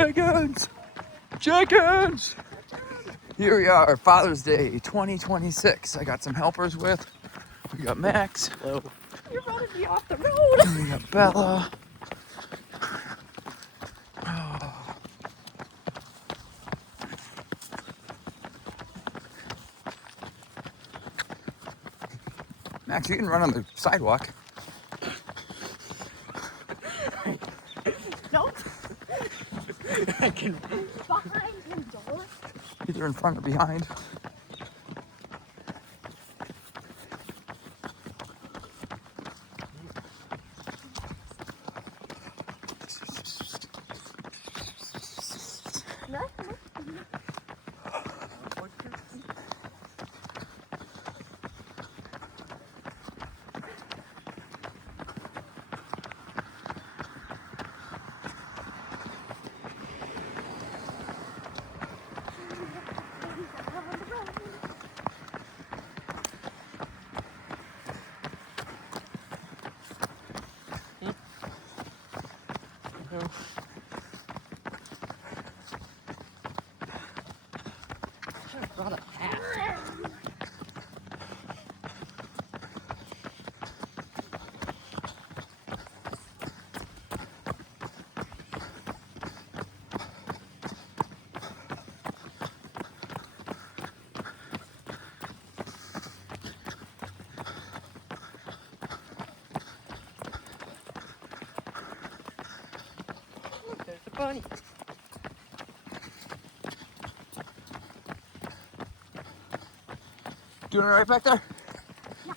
Chickens! Chickens! Here we are, Father's Day 2026. I got some helpers with. We got Max. Hello. You're running me off the road. And we got Bella. Oh. Max, you can run on the sidewalk. Nope. I can. Behind the door. Either in front or behind. Brought a hat. Look, there's a bunny. Doing it right back there? Yeah.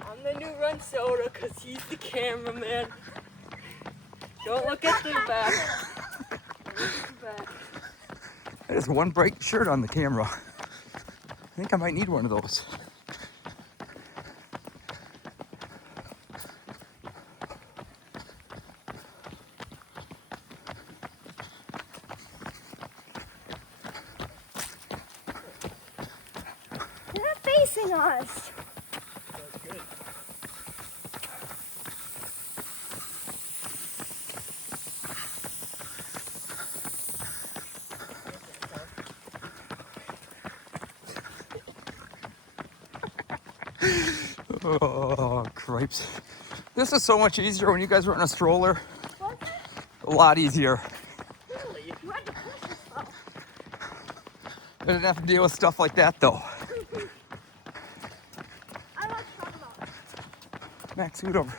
I'm the new RunSotas because he's the cameraman. Don't look at the back. Don't look at the back. There's one bright shirt on the camera. I think I might need one of those. They're not facing us. That's good. Oh, cripes. This is so much easier when you guys were in a stroller. Was it? A lot easier. Really? You had to push yourself. I didn't have to deal with stuff like that though. I want to talk about it. Max, scoot over.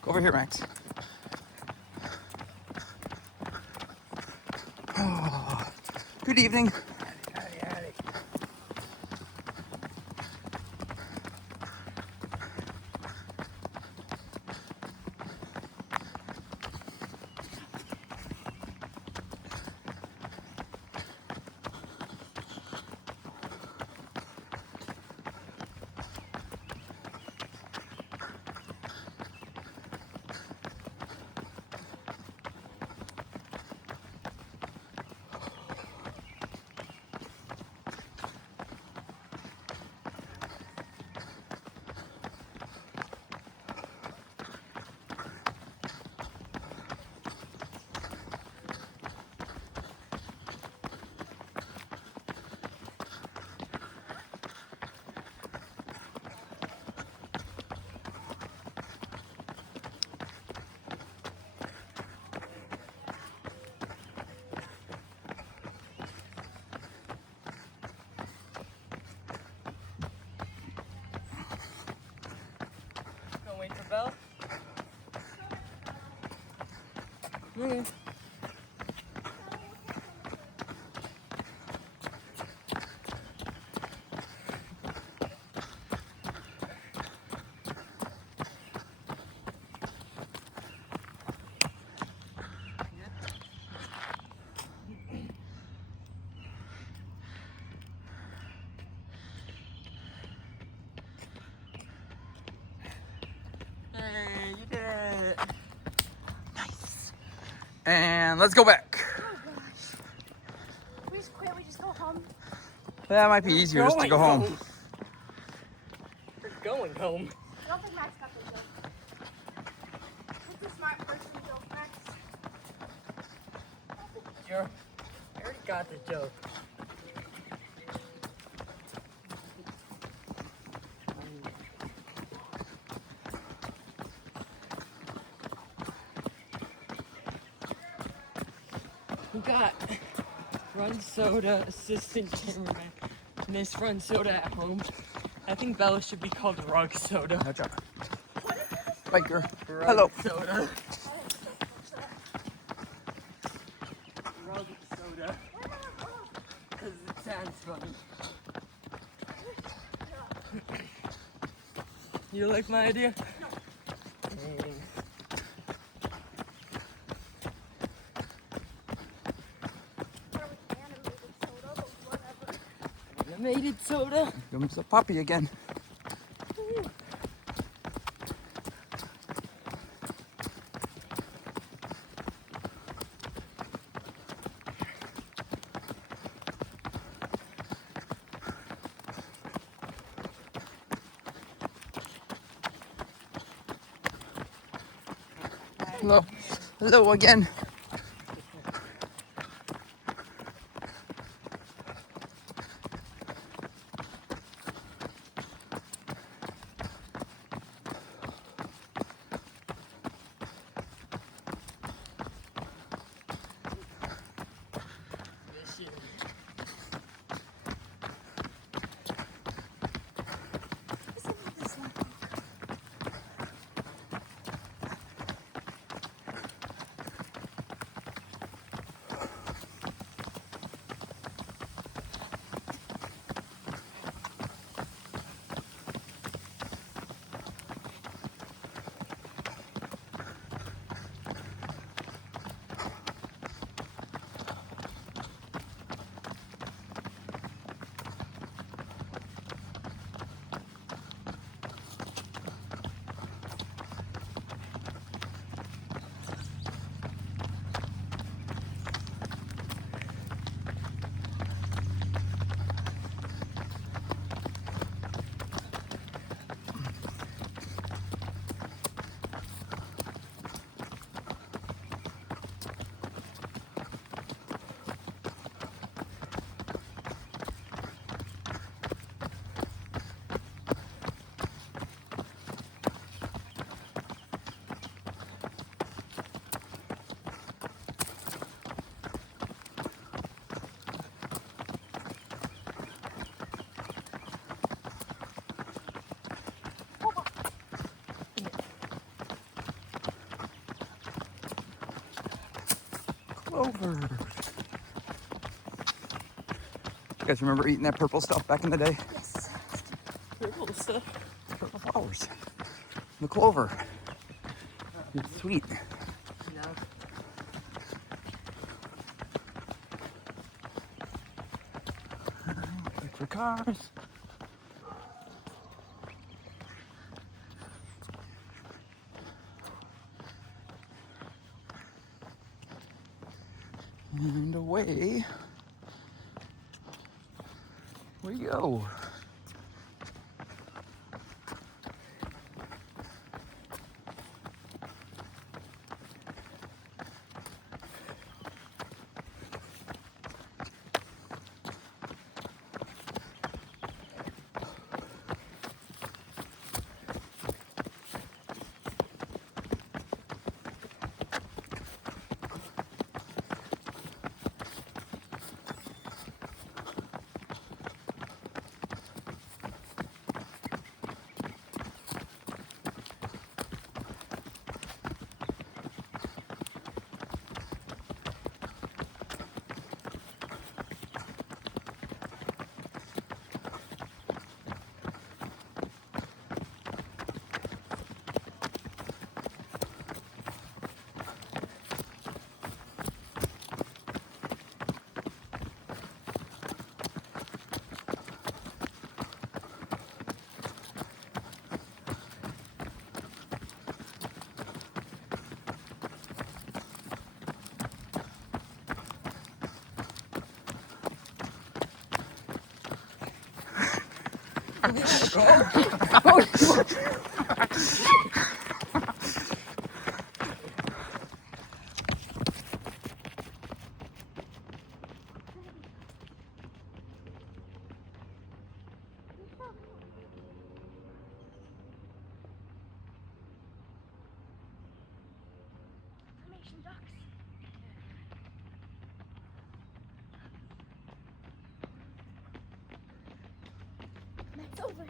Go over here, Max. Oh, good evening. Gonna wait for Belle? Okay. And let's go back. Oh gosh. We just quit. We just go home. That might be easier just to go home. We're going home. I don't think Max got the joke. What's the smart person joke, Max? Sure. I already got the joke. We got RunSotas assistant cameraman. Miss RunSotas at home. I think Bella should be called Rug Soda. That's right. Biker. Hello. Soda. Rug Soda. Because it sounds funny. You like my idea? No. Animated soda. Comes the puppy again. Hello. Hello again. Clover. You guys remember eating that purple stuff back in the day? Yes. Purple stuff. Purple flowers. The clover. It's sweet. No. Look for cars. And away we go. Formation ducks. That's over.